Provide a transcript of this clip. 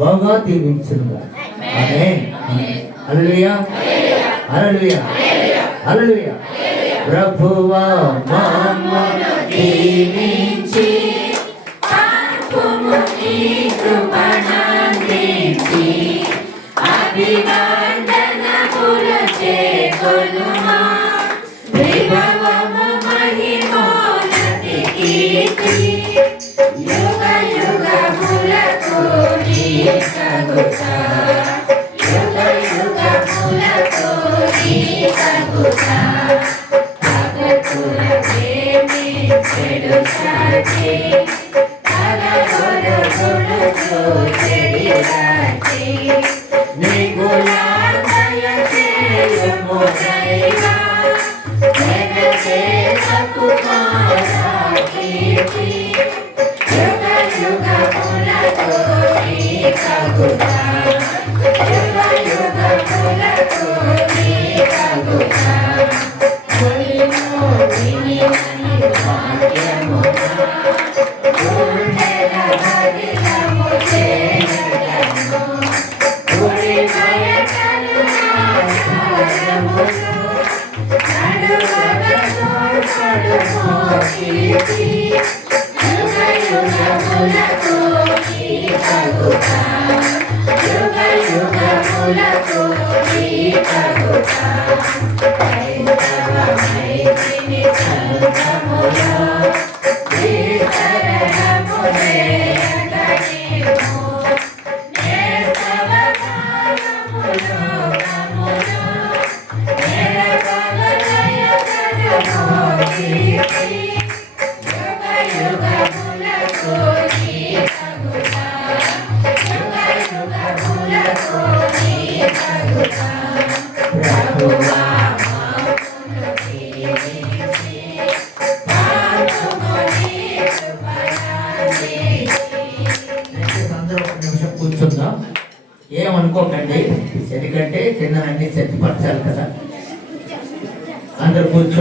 బాగా దీవించునుగా. ఆమేన్. హల్లెలూయా, హల్లెలూయా, హల్లెలూయా. ప్రభువా మమ్మును దీవించి కృపణందించి అభివందనములు చేకొనుమా. విభవము మహిమోన్నతి కీర్తి యుగ యుగములకు నీకగుతా. యుగ యుగములకు నీకగుతా. భక్తుల ప్రేమించెడు సాటి కూర్చుందాం. ఏమనుకోకండి, ఎందుకంటే కింద అన్ని సెట్ పరచాలి కదా. అందరు కూర్చోండి.